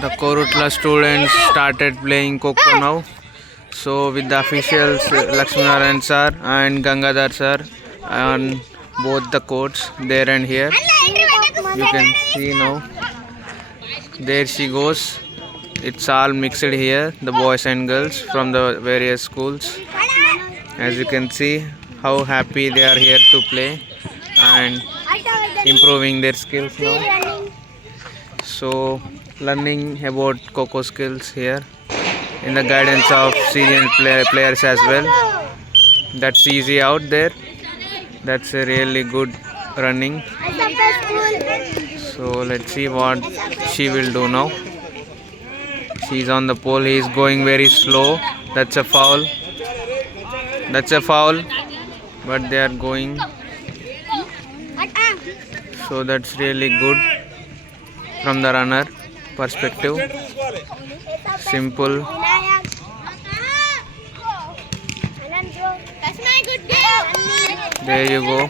The Korutla students started playing Coco now. So with the officials Lakshminarayan sir and Gangadhar sir on both the courts there and here. You can see now. There she goes. It's all mixed here, the boys and girls from the various schools. As you can see how happy they are here to play and improving their skills now. So learning about Coco skills here in the guidance of senior players as well. That's easy out there. That's a really good running. So let's see what she will do now. She's on the pole. He is going very slow. That's a foul. That's a foul. But they are going. So that's really good from the runner perspective. Simple. There you go.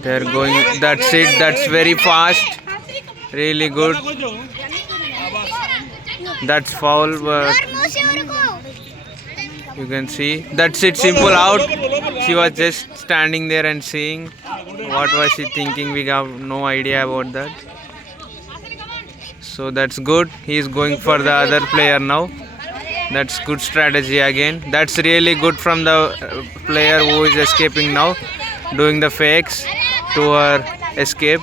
They're going. That's it. That's very fast. Really good. That's foul, but you can see. That's it. Simple out. She was just standing there and seeing. What was she thinking? We have no idea about that. So that's good. He is going for the other player now. That's good strategy again. That's really good from the player who is escaping now, doing the fakes to her escape.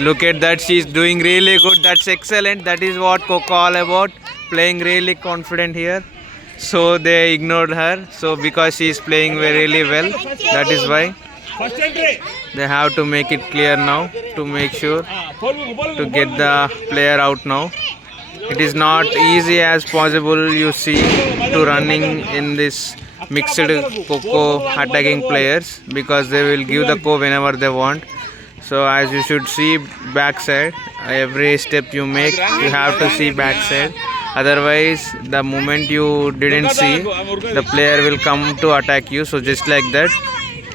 Look at that. She's doing really good. That's excellent. That is what Coco all about. Playing really confident here. So they ignored her. So because she is playing really well, that is why. They have to make it clear now to make sure to get the player out now. It is not easy as possible, you see, to running in this mixed Coco attacking players, because they will give the co whenever they want. So as you should see backside, every step you make you have to see backside. Otherwise the moment you didn't see, the player will come to attack you. So just like that.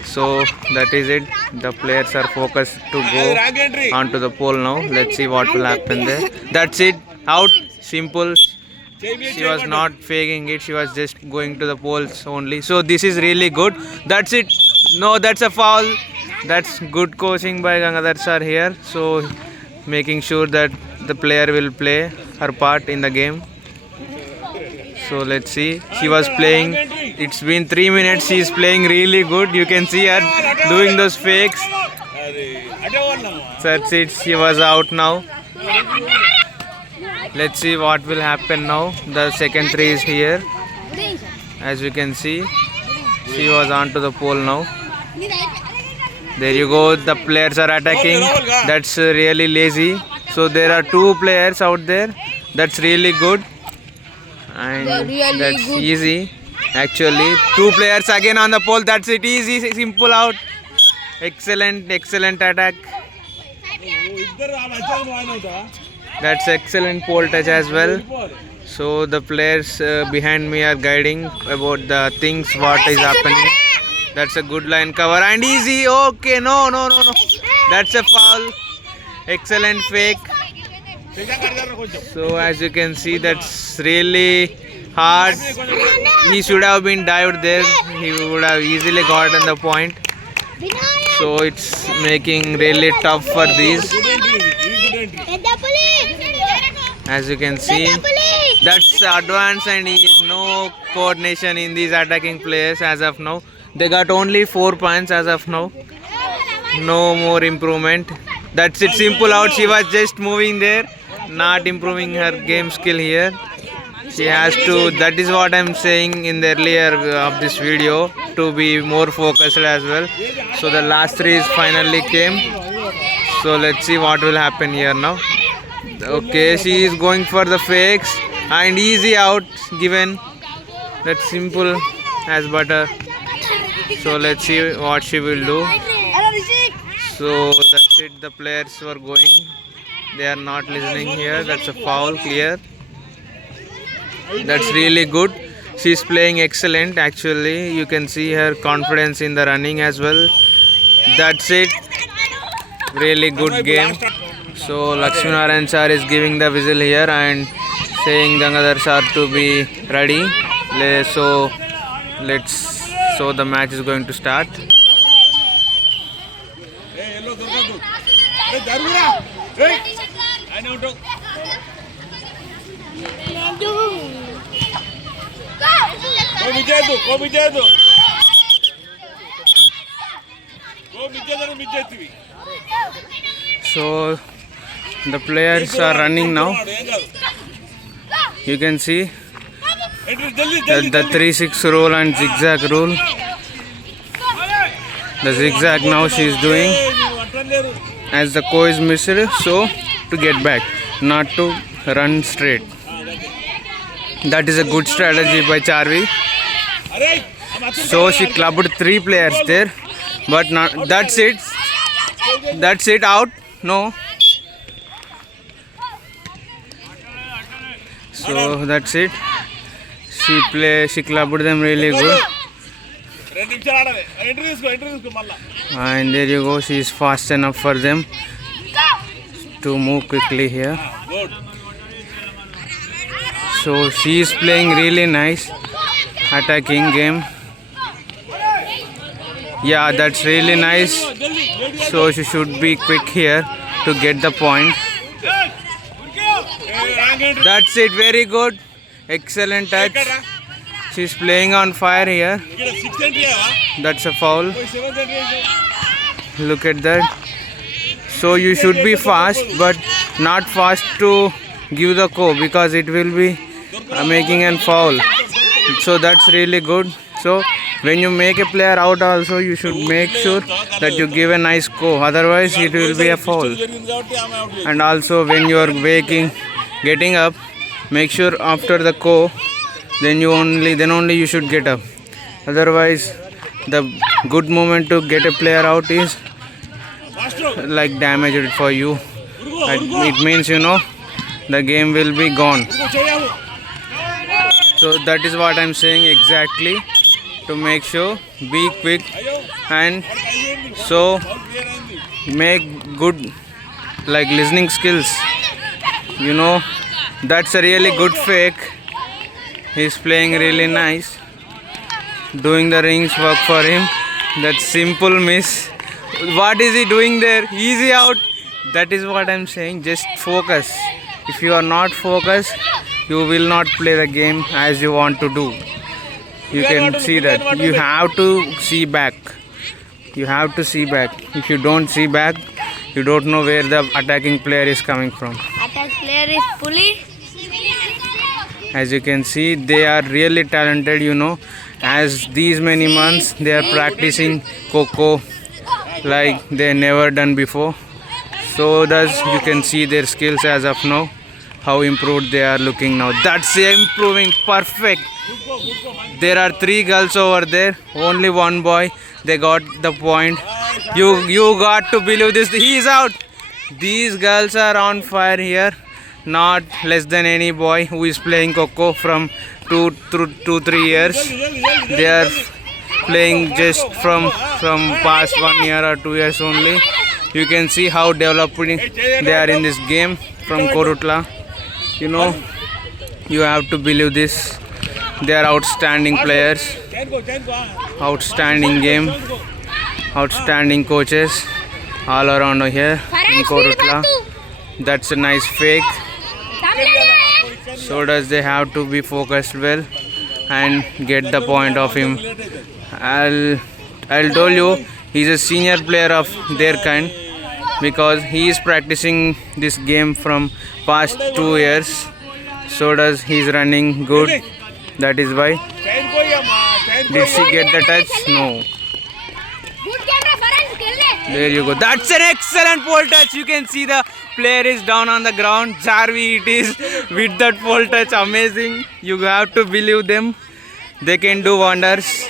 So that is it. The players are focused to go onto the pole now. Let's see what will happen there. That's it. Out. Simple. She was not faking it. She was just going to the poles only. So this is really good. That's it. No, that's a foul. That's good coaching by Gangadhar sir here. So making sure that the player will play her part in the game. So let's see. She was playing. It's been 3 minutes. She is playing really good. You can see her doing those fakes. That's it. She was out now. Let's see what will happen now. The second three is here. As you can see, she was onto the pole now. There you go. The players are attacking. That's really lazy. So there are two players out there. That's really good. And that's easy. Actually, two players again on the pole. That's it. Easy. Simple out. Excellent attack. That's excellent pole touch as well. So the players behind me are guiding about the things what is happening. That's a good line cover and easy. Okay, no. That's a foul. Excellent fake. So as you can see, that's really hard. He should have been dived there. He would have easily gotten the point. So it's making really tough for these. As you can see, that's advanced and no coordination in these attacking players as of now. They got only 4 points as of now. No more improvement. That's it. Simple out. She was just moving there, not improving her game skill here. She has to. That is what I'm saying in the earlier of this video, to be more focused as well. So the last three is finally came. So let's see what will happen here now. Okay, she is going for the fakes and easy out given. That's simple as butter. So let's see what she will do. So that's it. The players were going. They are not listening here. That's a foul, clear. That's really good. She's playing excellent actually. You can see her confidence in the running as well. That's it. Really good game. So Lakshminarayan sir is giving the whistle here and saying Gangadhar sir to be ready. So the match is going to start. So the players are running now. You can see the 3-6 rule and zigzag rule. The zigzag now she is doing as the co is missed, so to get back, not to run straight. That is a good strategy by Charvi. So she clubbed 3 players there, but not, that's it. That's it, out. No. So that's it. She clubbed them really good. And there you go, she is fast enough for them to move quickly here. So she is playing really nice attacking game. Yeah, that's really nice. So she should be quick here to get the point. That's it, very good. Excellent touch. She's playing on fire here. That's a foul. Look at that. So you should be fast, but not fast to give the co, because it will be making a foul. So that's really good. So when you make a player out also, you should make sure that you give a nice co, otherwise it will be a foul. And also when you are getting up, make sure after the co, then only you should get up. Otherwise the good moment to get a player out is like damaged for you. It means, you know, the game will be gone. So that is what I'm saying exactly, to make sure be quick and so make good like listening skills. You know, that's a really good fake. He's playing really nice, doing the rings work for him. That simple miss. What is he doing there? Easy out. That is what I'm saying. Just focus. If you are not focused, you will not play the game as you want to do. You can see that. You have to see back. You have to see back. If you don't see back, you don't know where the attacking player is coming from. Attack player is fully. As you can see, they are really talented, you know. As these many months they are practicing Coco like they never done before. So you can see their skills as of now, how improved they are looking now. That's improving, perfect. There are 3 girls over there, only 1 boy. They got the point. You got to believe this. He is out. These girls are on fire here. Not less than any boy who is playing Coco from 2-3 years. They are playing just from past 1 year or 2 years only. You can see how developing they are in this game from Korutla. You know, you have to believe this. They are outstanding players, outstanding game, outstanding coaches all around here in Korutla. That's a nice fake. So they have to be focused well and get the point of him. I'll tell you, he's a senior player of their kind, because he is practicing this game from past 2 years. So he's running good. That is why. Did she get the touch? No. There you go. That's an excellent pole touch. You can see the player is down on the ground. Charvi it is with that pole touch. Amazing. You have to believe them. They can do wonders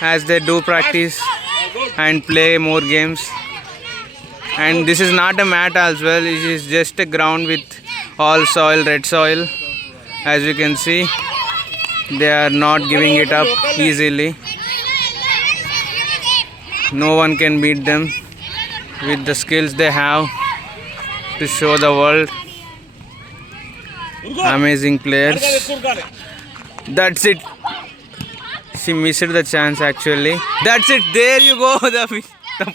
as they do practice and play more games. And this is not a mat as well. It is just a ground with all soil, red soil. As you can see, they are not giving it up easily. No one can beat them with the skills they have. to show the world. Amazing players. That's it. She missed the chance actually. That's it. There you go. The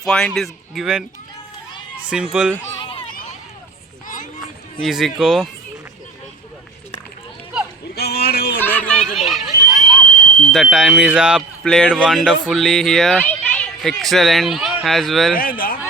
point is given. Simple. Easy go. The time is up. Played wonderfully here. Excellent as well.